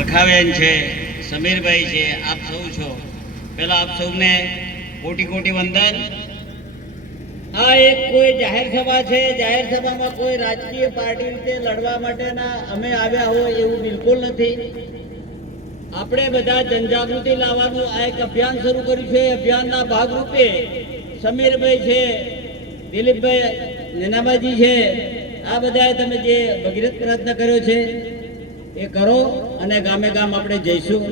પ્રખાબેન છે, સમીરભાઈ છે, આપ સૌ છો, પહેલા આપ સૌને કોટી કોટી વંદન। આ એક કોઈ જાહેર સભા છે, જાહેર સભામાં કોઈ રાજકીય પાર્ટી રીતે લડવા માટેના અમે આવ્યા હોય એવું બિલકુલ નથી। આપણે બધા જનજાગૃતિ લાવવાનું આ એક અભિયાન શરૂ કર્યું છે। અભિયાનના ભાગરૂપે સમીરભાઈ છે, દિલીપભાઈ નેનાબાજી છે, આ બધાએ તમે જે ભગીરથ પ્રયત્ન કર્યો છે એ કરો અને ગામે ગામ આપણે જઈશું।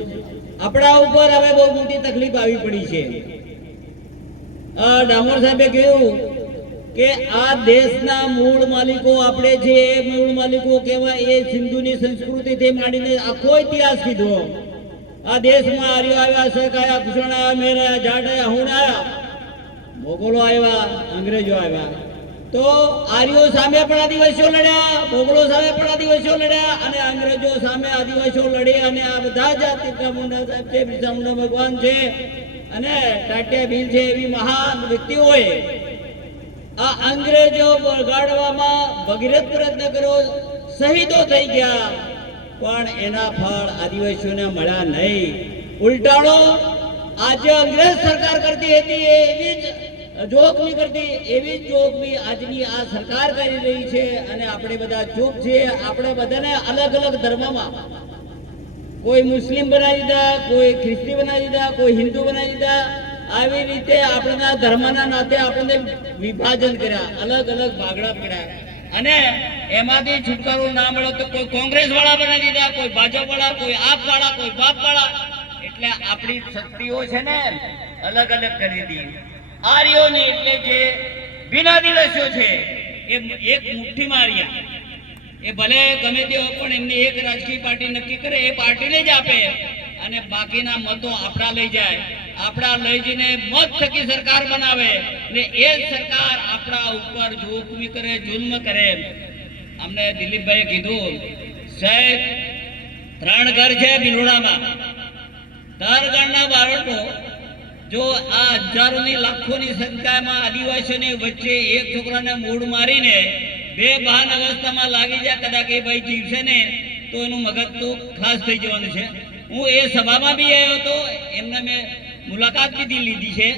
આપણા ઉપર હવે બહુ મોટી તકલીફ આવી પડી છે। ડામોર સાહેબે કહ્યું કે આ દેશના મૂળ માલિકો આપણે છે, એ મૂળ માલિકો કહેવાય એ સિંધુની સંસ્કૃતિથી માંડીને આખો ઇતિહાસ કીધો। આ દેશમાં આર્યો આવ્યા, શેખ આવ્યા, કુષણ આવ્યા, મેર આવ્યા, જાટ આવ્યા, હુણ આવ્યા, મોગલો આવ્યા, અંગ્રેજો આવ્યા। તો આર્યો સામે પણ આદિવાસીઓ લડ્યા, મોગલો સામે પણ આદિવાસીઓ લડ્યા અને અંગ્રેજો સામે આદિવાસીઓ લડી અને આ બધા જાતિકા મુંડા સાહેબ છે, બિરસા મુંડા ભગવાન છે અને ટાટિયા ભીલ છે, એવી મહાન વ્યક્તિઓએ આ અંગ્રેજો બગાડવામાં ભગીરથ પ્રયત્ન કર્યો, શહીદો થઈ ગયા, પણ એના ફળ આદિવાસીઓને મળ્યા નહીં। ઉલટાણો આજે અંગ્રેજ સરકાર કરતી હતી એવી જ જોખમી કરતી, એવી જ જોખમી આજની આ સરકાર કરી રહી છે અને આપણે બધા ચૂપ છીએ। આપણે બધાને અલગ અલગ ધર્મમાં કોઈ મુસ્લિમ બનાવી દીધા, કોઈ ખ્રિસ્તી બનાવી દીધા, કોઈ હિન્દુ બનાવી દીધા, આવી રીતે આપણા ધર્મના નાતે આપણને વિભાજન કર્યા, અલગ અલગ ભાગડા પડ્યા અને એમાંથી છુટકારો ના મળે તો કોઈ કોંગ્રેસ વાળા બનાવી દીધા, કોઈ ભાજપ વાળા, કોઈ આપ વાળા, કોઈ બાપ વાળા, એટલે આપણી શક્તિઓ છે ને અલગ અલગ કરી દીધી। આર્યોને એટલે જે બિના દિવસો છે એ એક મુઠ્ઠી માર્યા, એ ભલે ગમે તે હોય પણ એમની એક રાજકીય પાર્ટી નક્કી કરે એ પાર્ટીને જ આપે અને બાકીના મતો આપણા લઈ જાય, આપણા લઈ જઈને મત થકી સરકાર બનાવે ને એ સરકાર આપણા ઉપર જોખમી કરે, જુલ્મ કરે। અમને દિલીપભાઈએ કીધું સાહેબ 3 ઘર છે બિલોડામાં, 3 ઘરના બાળકો જો આ હજારોની લાખોની સંખ્યામાં આદિવાસીઓની વચ્ચે એક છોકરાને મૂળ મારીને બે બહાન અવસ્થામાં લાગી જાય, કદાચ એ ભાઈ જીવશે ને તો એનું મગજ તો ખાસ થઈ જવાનું છે। હું એ સભામાં બી આવ્યો હતો, એમને મેં મુલાકાત બી લીધી છે,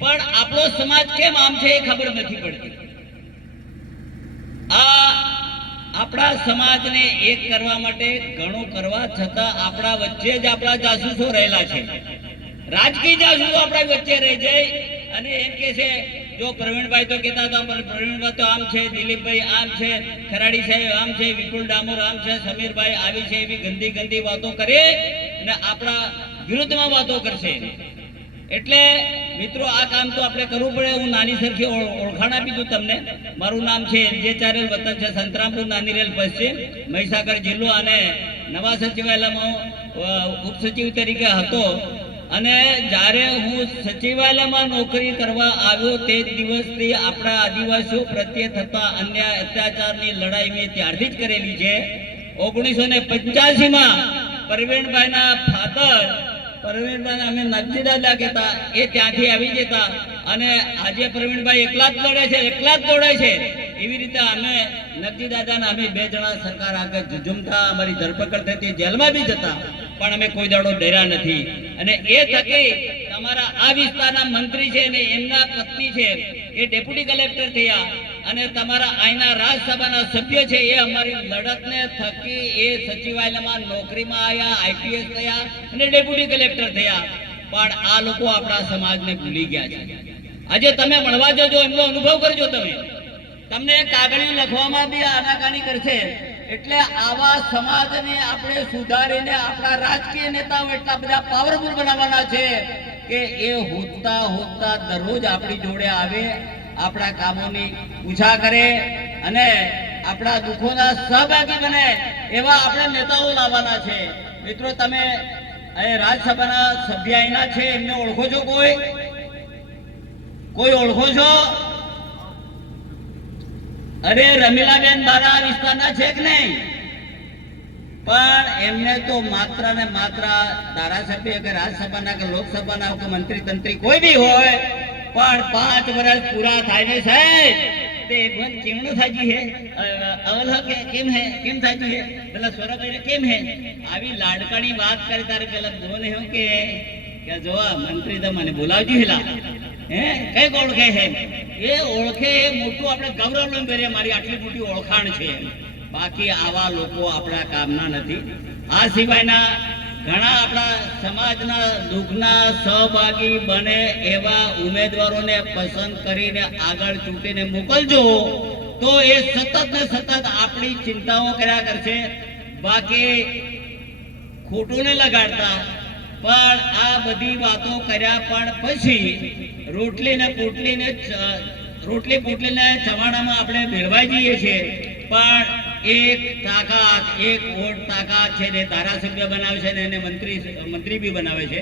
પણ આપણો સમાજ કેમ આમ છે એ ખબર નથી પડતી। આ આપણા સમાજને એક કરવા માટે ઘણું કરવા છતાં આપણા વચ્ચે જ આપણા જાસૂસો રહેલા છે, રાજકીય જાસૂસો આપણા વચ્ચે રહી જાય અને એમ કે છે જો પ્રવીણભાઈ તો કહેતા હતા પ્રવીણભાઈ તો આમ છે, દિલીપભાઈ આમ છે, ખરાડી સાહેબ આમ છે, વિપુલ ડામોર આમ છે, સમીરભાઈ આવી છે, એવી ગંદી ગંદી વાતો કરે અને આપણા વિરુદ્ધમાં વાતો કરશે। એટલે મિત્રો આ કામ તો આપણે કરવું પડે। હું નાની સરખી ઓળખાણ આપી દઉં તમને, મારું નામ છે જે ચારેલ, વતન છે સંતરામપુર, નાની રેલ પશ્ચિમ, મહીસાગર જિલ્લો અને નવા સચિવાલયમાં ઉપસચિવ તરીકે હતો અને જ્યારે હું સચિવાલયમાં નોકરી કરવા આવ્યો તે દિવસથી આપણા આદિવાસીઓ પ્રત્યે થતા અન્યાય અત્યાચારની લડાઈ મેં ત્યારથી જ કરેલી છે। 1985માં પ્રવીણભાઈના ફાધર, પ્રવીણભાઈ અમે નગજી દાદા કહેતા, એ ત્યાંથી આવી જતા અને આજે પ્રવીણભાઈ એકલા જ લડે છે, એકલા જ દોડે છે। એવી રીતે અમે નગજી દાદાને અમે 2 જણા સરકાર આગળ ઝુઝુમતા, અમારી ધરપકડ થતી, જેલમાં બી જતા, પણ અમે કોઈ દાડો ડર્યા નથી। અને એ થકી તમારા આ વિસ્તારના મંત્રી છે અને એમના પત્ની છે એ ડેપ્યુટી કલેક્ટર થયા અને તમારા અહીંના રાજ્યસભાના સભ્ય છે એ અમારી લડતને થકી એ સચિવાલયમાં નોકરીમાં આવ્યા, આઈપીએસ થયા અને ડેપ્યુટી કલેક્ટર થયા, પણ આ લોકો આપણા સમાજને ભૂલી ગયા છે। આજે તમે મળવા જજો, એમનો અનુભવ કરજો, તમને કાગળિયું લખવામાં બી આનાકાની કરશે। એટલે આવા સમાજને આપણે સુધારીને આપણા રાજકીય નેતાઓ એટલા બધા પાવરફુલ બનાવવાના છે કે એ હોતા હોતા દરરોજ આપણી જોડે આવે, આપણા કામોની પૂછા કરે અને આપણા દુઃખોના સહભાગી બને, એવા આપણે નેતાઓ લાવવાના છે। મિત્રો તમે રાજ્યસભાના સભ્ય અહીંના છે, એમને ઓળખો છો? કોઈ ઓળખો છો? અરે રમીલાબેન બારા વિસ્તારના છે કે નહીં? પણ એમને તો માત્ર ને માત્ર ધારાસભ્ય કે રાજ્યસભાના કે લોકસભાના કે મંત્રી તંત્રી કોઈ બી હોય પણ 5 વર્ષ પૂરા થાય ને સાહેબ તે ભન કેમણું થાજી હે અવલ કે કેમ હે કેમ થાજી હે પેલા સોરાભાઈ કેમ હે આવી લાડકાની વાત કરે તારે પેલા બોલે હો કે જોવા મંત્રી તો મને બોલાવજો હેલા હે કઈ ઓળખે હે એ ઓળખે એ મોટું આપણે ગૌરવ લઈને બેરે મારી આટલી મોટી ઓળખાણ છે બાકી આવા લોકો આપણા કામના નથી આ સિવાયના ઘણા આપણા સમાજના દુઃખના સહભાગી બને એવા ઉમેદવારોને પસંદ કરીને આગળ ચૂંટીને મોકલજો તો એ સતત ને સતત આપણી ચિંતાઓ કર્યા કરશે બાકી ખોટું ને લગાડતા પણ આ બધી વાતો કર્યા પણ પછી રોટલી પોટલીને ચવાણામાં આપણે ભેળવાઈ જઈએ છીએ પણ એક તાકાત એક વોટ તાકાત છે ને ધારાસભ્ય બનાવે છે ને એને મંત્રી બી બનાવે છે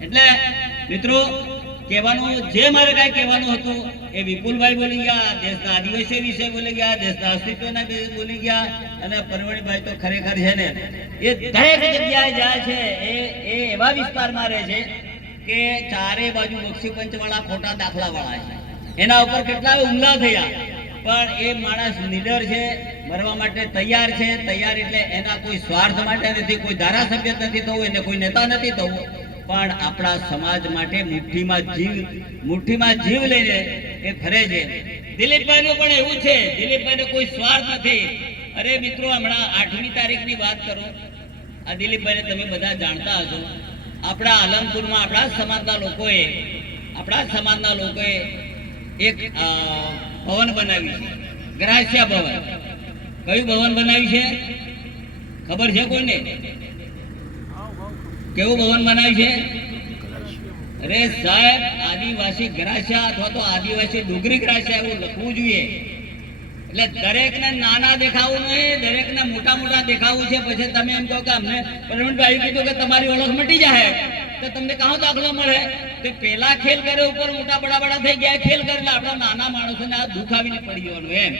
એટલે મિત્રો કહેવાનું જે મારે કાંઈ કહેવાનું હતું એ વિપુલભાઈ બોલી ગયા દેશના આદિવાસી વિશે બોલી ગયા દેશના અસ્તિત્વના બોલી ગયા અને પરવણીભાઈ તો ખરેખર છે ને એ દરેક જગ્યાએ જાય છે એ એવા વિસ્તારમાં રહે છે કે ચારે બાજુ બક્ષી પંચવાળા ખોટા દાખલા વાળા છે એના ઉપર કેટલા હુમલા થયા પણ એ માણસ નીડર છે મરવા માટે તૈયાર છે તૈયાર એટલે એના કોઈ સ્વાર્થ માટે નથી કોઈ ધારાસભ્ય નથી થવું એને કોઈ નેતા નથી થવું પણ આપણા સમાજ માટે મુઠ્ઠીમાં જીવ લઈને એ ફરે છે દિલીપભાઈનું પણ એવું છે દિલીપભાઈને કોઈ સ્વાર્થ નથી અરે મિત્રો હમણાં 8મી તારીખની વાત કરો આ દિલીપભાઈને તમે બધા જાણતા હશો આપણા આલમપુરમાં આપણા સમાજના લોકોએ એક ભવન બનાવ્યું છે ગ્રાસ્યા ભવન કયું ભવન બનાવ્યું છે ખબર છે કોઈને કેવું ભવન બનાવ્યું છે અરે સાહેબ આદિવાસી ગ્રાસ્યા અથવા તો આદિવાસી ડુંગરી ગ્રાસ્યા એવું લખવું જોઈએ એટલે દરેકને નાના દેખાવું નહીં દરેકને મોટા દેખાવું છે પછી તમે એમ કહો કે અમને પરમણભાઈ કીધું કે તમારી ઓળખ મટી જાય તો તમને કાં દાખલો મળે તો પેલા ખેલ કરે ઉપર મોટા બડા થઈ ગયા ખેલ કરે એટલે આપણા નાના માણસોને આ દુઃખ આવીને પડી જવાનું એમ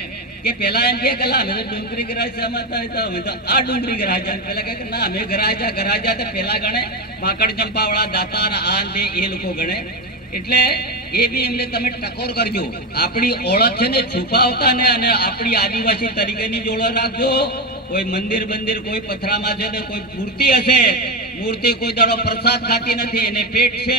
કે પેલા એમ કે અમે તો ડુંગરી ગ્રાસ્યામાં હતા અમે તો આ ડુંગરી ગ્રાસ્યા પેલા કહે કે ના અમે ગરાજા તો પેલા ગણે માકડ ચંપાવાળા દાતાર આ તે એ લોકો ગણે એટલે એ બી એમને તમે ટકોર કરજો આપણી ઓળખ છે ને છુપાવતા ને અને આપણી આદિવાસી તરીકેની જ ઓળખ રાખજો કોઈ મંદિર કોઈ પથરામાં છે ને કોઈ મૂર્તિ હશે મૂર્તિ કોઈ દાડો પ્રસાદ ખાતી નથી એને પેટ છે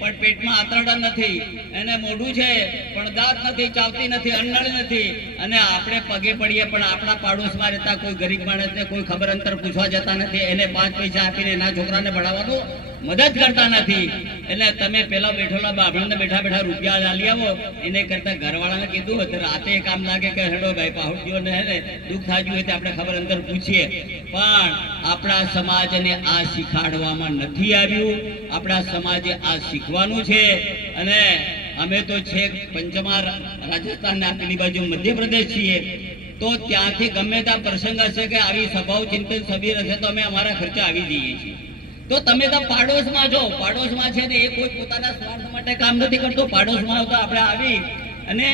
પણ પેટમાં આંતરડા નથી એને મોઢું છે પણ દાંત નથી ચાવતી નથી અન્નળ નથી અને આપણે પગે પડીએ પણ આપણા પાડોશમાં રહેતા કોઈ ગરીબ માણસને કોઈ ખબર અંતર પૂછવા જતા નથી એને 5 પૈસા આપીને એના છોકરાને ભણાવવાનું મદદ કરતા નથી એટલે તમે પેલા બેઠેલા બાભણને બેઠા રૂપિયા લાવી આવો એને કરતા ઘરવાળાને કીધું તો રાતે કામ લાગે કે હેડો ભાઈ પાહુડજીઓ ને દુઃખ થાજ્યું હોય તો આપણે ખબર અંતર પૂછીએ પણ આપણા સમાજને આ શીખાડવામાં નથી આવ્યું આપણા સમાજે આ શીખવાનું છે અને અમે તો છેક પંચમહાલ રાજસ્થાનના પેલી બાજુ મધ્યપ્રદેશ છીએ તો ત્યાંથી ગમે ત્યાં પ્રસંગ હશે કે આવી સભાઓ ચિંતન સભી હશે તો અમે અમારા ખર્ચે આવી જઈએ છીએ તો તમે તો પાડોશમાં છો પાડોશમાં છે ને એ કોઈ પોતાના સ્વાર્થ માટે કામ નથી કરતો પાડોશમાં તો આપણે આવી અને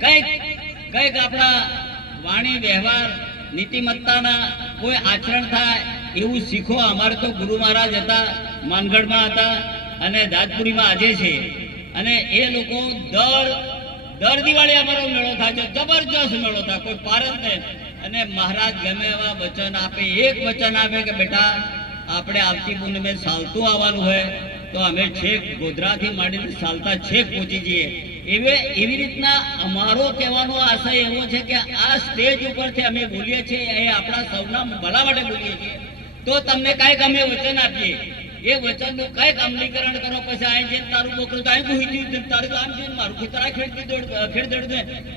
કંઈક આપણા વાણી વ્યવહાર નીતિમત્તાના કોઈ આચરણ થાય એવું શીખો અમારે તો ગુરુ મહારાજ હતા માનગઢમાં હતા અને દાદપુરીમાં આજે છે અને એ લોકો દર દિવાળી અમારો મેળો થાય છે જબરજસ્ત મેળો થાય કોઈ પારસ ને અને મહારાજ ગમે એવા વચન આપે એક વચન આપે કે બેટા આપણે આવતી પૂનમે સાલતું આવવાનું હોય તો અમે છેક ગોધરાથી માંડીને સાલતા છેક પહોંચી જઈએ એવી રીતના અમારો કહેવાનો આશય એવો છે કે આ સ્ટેજ ઉપરથી અમે બોલીએ છીએ એ આપણા સૌના ભલા માટે બોલીએ છીએ તો તમને કાંઈક અમે વચન આપીએ એ વચનનું કાંઈક અમલીકરણ કરો પછી અહીં જઈને તારું બોકરું તો અહીં ભૂહી ગયું તારું આમ જોઈને મારું ખેતરા ખેડ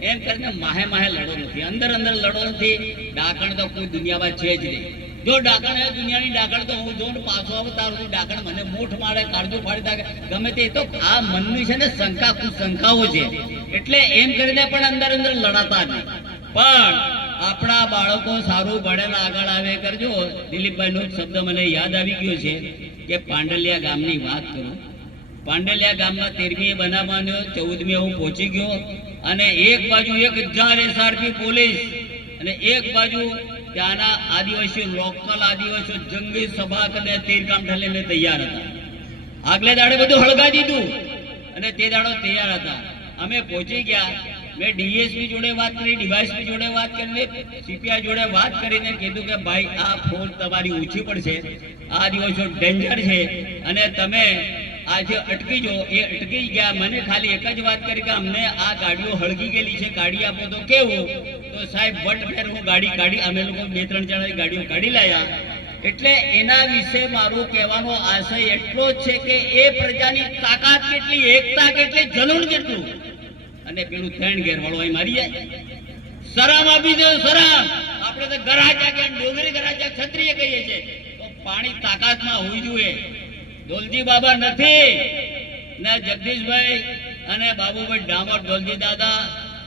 એમ કરીને માહે લડો નથી અંદર લડો નથી ડાકણ તો કોઈ દુનિયામાં છે જ નહીં જો ડાકણ એ દુનિયાની ડાકણ તો હું જોઉં પાછો આવું તારું ડાકણ મને મોઠ મારે કાળજો ફાડી નાખે ગમે તે તો આ મનની છે ને શંકાઓ છે એટલે એમ કરીને પણ અંદર લડાતા નહીં પણ આપણા બાળકો સારું ભણે આગળ આવે કરજો દિલીપભાઈ નો શબ્દ મને યાદ આવી ગયો છે કે પાંડલિયા ગામની વાત કરું પાંડલિયા ગામમાં 13મી બનાવવાનો 14મી હું પહોંચી ગયો અને એક બાજુ 1000 SRP પોલીસ અને એક બાજુ ત્યાંના આદિવાસી લોકલ આદિવાસીઓ જંગી સભા કરીને તીરકામ ઠાલીને તૈયાર હતા આગલે દાડે બધું હળગાવી દીધું અને તે દાડો તૈયાર હતા અમે પહોંચી ગયા મેં ડીએસપી જોડે વાત કરી, ડીવાયએસપી જોડે વાત કરીને, સીપીઆઈ જોડે વાત કરીને કીધું કે ભાઈ આ ફોન તમારી ઊંચી પડશે, આ દિવસો ડેન્જર છે અને તમે આજે અટકી જો. એ અટકી ગયા. મને ખાલી એક જ વાત કરી કે અમને આ ગાડીઓ હળગી ગયેલી છે, ગાડી આપો તો કેવું. તો સાહેબ વટ ફેર હું ગાડી કાઢી, અમે લોકો 2-3 જણાની ગાડીઓ કાઢી લાયા. એટલે એના વિશે મારું કહેવાનો આશય એટલો જ છે કે એ પ્રજાની તાકાત કેટલી, એકતા કેટલી, જલણ કેટલું. અને પેલું 3 ઘેર વાળો અહીં મારી જાય. શરમ આપી દો, શરમ. આપણે તો ગરાજા કે ડોગરી ગરાજા ક્ષત્રિય કહીએ છીએ, તો પાણી તાકાતમાં હોવી જોઈએ. દોલજી બાબા નથી ને જગદીશભાઈ અને બાબુભાઈ ડામોર, દોલજી દાદા,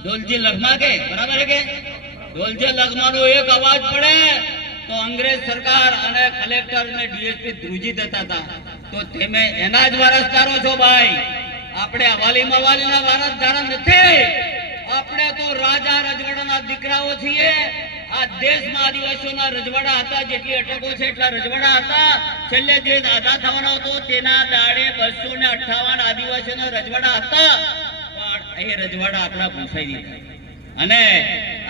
દોલજી લખમા કે બરાબર કે દોલજી લખમાનો એક અવાજ પડે તો અંગ્રેજ સરકાર અને કલેક્ટર અને ડીએસપી ધ્રુજી દેતા હતા. તો તમે એના જ વારસદારો છો ભાઈ. આપણે હવાલી મવાલીના વારસદાર નથી. આપણે તો રાજા રજવાડાના દીકરાઓ છીએ. આ દેશમાં આદિવાસીઓના રજવાડા હતા, જેટલી અટકો છે એટલા રજવાડા હતા. છેલ્લે જે આઝાદ થવાનો હતો તેના દાડે 258 આદિવાસીઓના રજવાડા હતા. પણ એ રજવાડા આપણા ભૂસાઈ દીધા. અને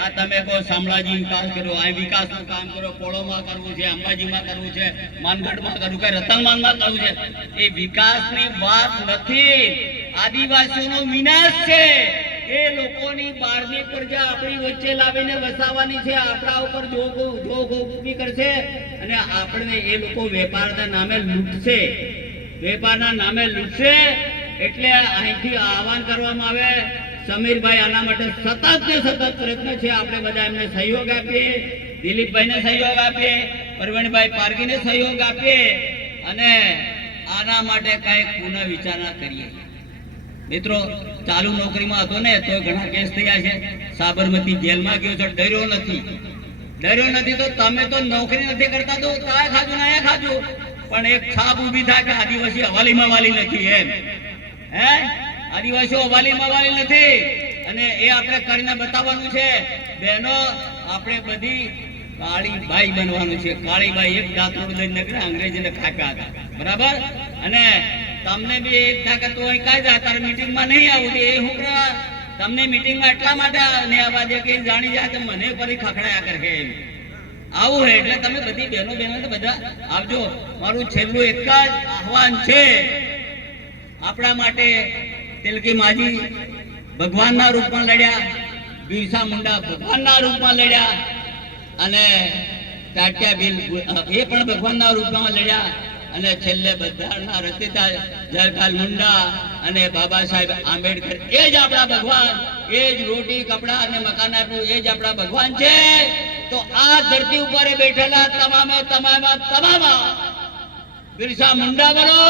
આ તમે કહો શામળાજી વિકાસ કર્યો, આ વિકાસનું કામ કર્યો, પોળોમાં કરવું છે, અંબાજીમાં કરવું છે, માનગઢમાં કરવું છે, રતનમાનમાં કરવું છે, એ વિકાસની વાત નથી. આદિવાસીઓનો વિનાશ છે. એ લોકોની બહારની પ્રજા આપણી વચ્ચે લાવીને વસાવવાની છે, આપણા ઉપર જોગ ઊભી કરશે અને આપણે એ લોકો વેપારના નામે લૂંટશે, વેપારના નામે લૂંટશે. એટલે અહીંથી આહવાન કરવામાં આવે, સમીરભાઈ આના માટે સતત ને સતત પ્રયત્ન છે. આપણે બધા એમને સહયોગ આપીએ, દિલીપભાઈને સહયોગ આપીએ, પ્રવીણભાઈ પારગીને સહયોગ આપીએ અને આના માટે કંઈક પુનઃ વિચારણા કરીએ. મિત્રો, ચાલુ નોકરીમાં હતો ને તો ઘણા કેસ થયા છે. સાબરમતી જેલમાં ગયો છો, ડર્યો નથી. તો તમે તો નોકરી નથી કરતા તો કાય ખાધું ને ખાધું, પણ એક છાપ ઊભી થાય કે આદિવાસી હવાલીમાં વાલી નથી. એમ હે આદિવાસીઓ હવાલીમાં વાલી નથી અને એ આપણે કરીને બતાવવાનું છે. બહેનો, આપણે બધી કાળીબાઈ બનવાનું છે. કાળીબાઈ એક દાંતરોડ લઈને નગર અંગ્રેજીને ખાપ્યા હતા, બરાબર. અને તમને બી એક થાય કે તું અહીં કાંઈ જા, તારે મીટિંગમાં નહીં આવું. એ હું તમને મીટિંગમાં એટલા માટે નહીં આવવા દે કે જાણી જાય તો મને ફરી ખખડાયા કરે. આવું હે એટલે તમે બધી બહેનો બધા આવજો. મારું છેલ્લું એક જ આહવાન છે આપણા માટે. તિલકી માજી ભગવાનના રૂપમાં લડ્યા, બિરસા મુંડા ભગવાનના રૂપમાં લડ્યા અને ટાટિયા ભીલ એ પણ ભગવાનના રૂપમાં લડ્યા. અને છેલ્લે બધાના રચિતા જયપાલ મુંડા અને બાબા સાહેબ આંબેડકર, એ જ આપણા ભગવાન. એ જ રોટી કપડા અને મકાન આપ્યું, એ જ આપણા ભગવાન છે. તો આ ધરતી ઉપર બેઠેલા તમામ બિરસા મુંડા બનો,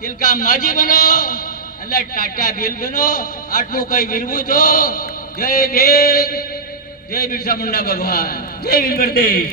તિલકા માજી બનો અને ટાટા ભીલ બનો. આટલું કઈ વીરવું છો. જય ભીલ, જય બિરસા મુંડા ભગવાન, જય વીર પ્રદેશ.